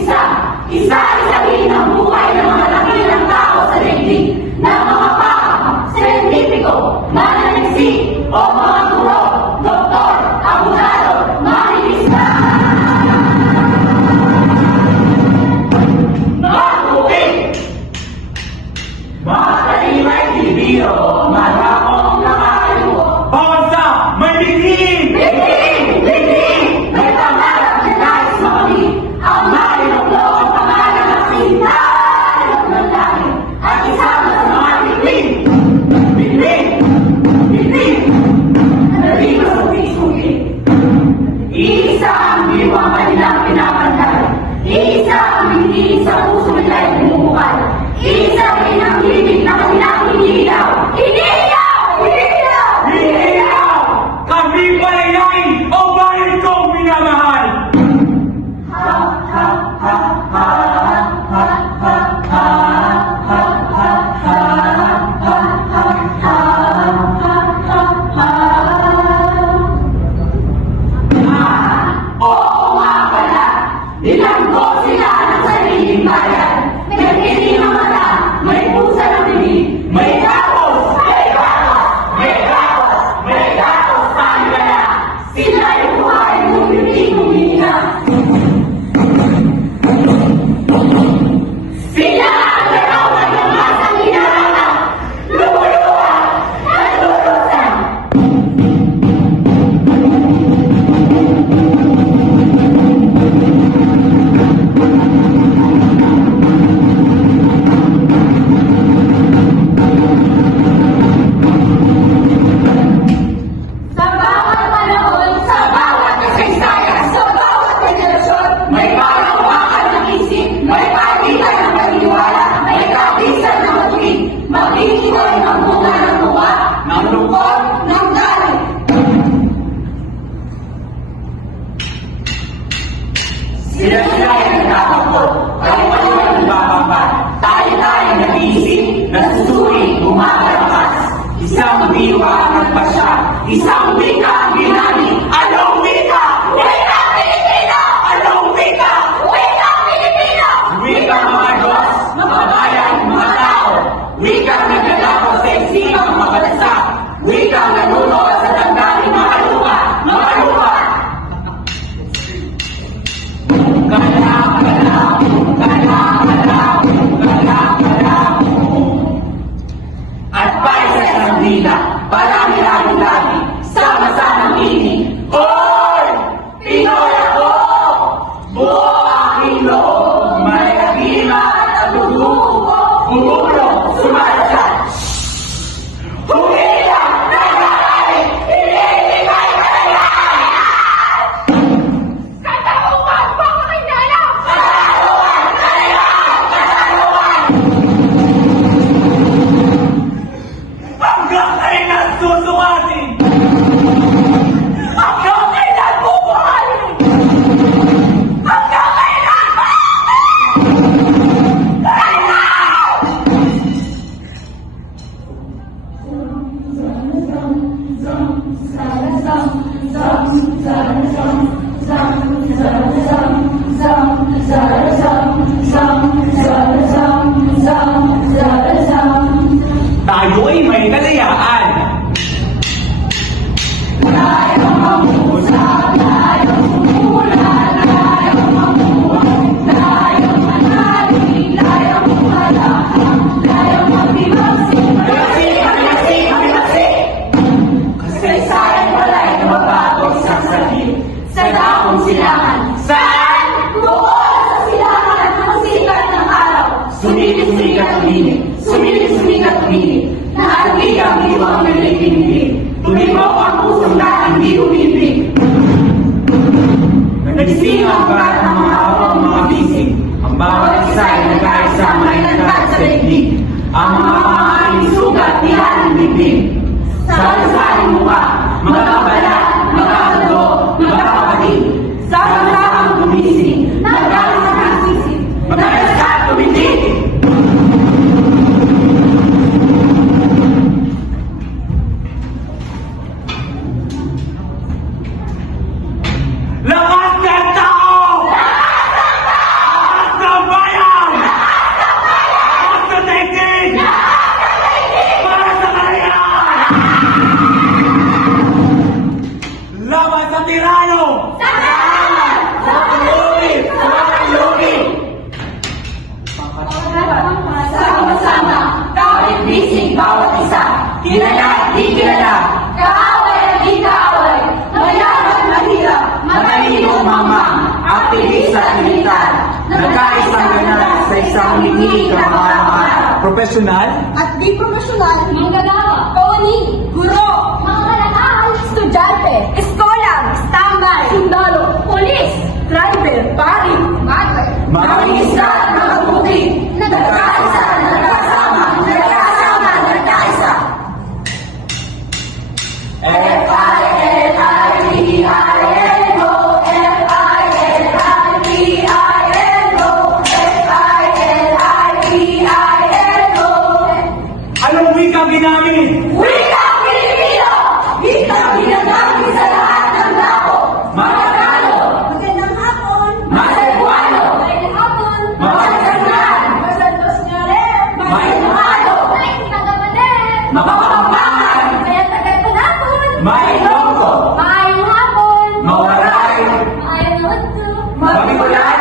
isa, isa, isahin ang buhay ng isang dibdib. Ang mga pangaling sugat nila ng dibdib. Sa lasaling mukha, magkakaroon Professional? At di profesional. Manggagawa. Kauni. Guro. Mga kalakal. Estudyante. Eskolang. Standby. Sundalo. Polis. Driver. Pari. Mother. Mangisat. Mabigla!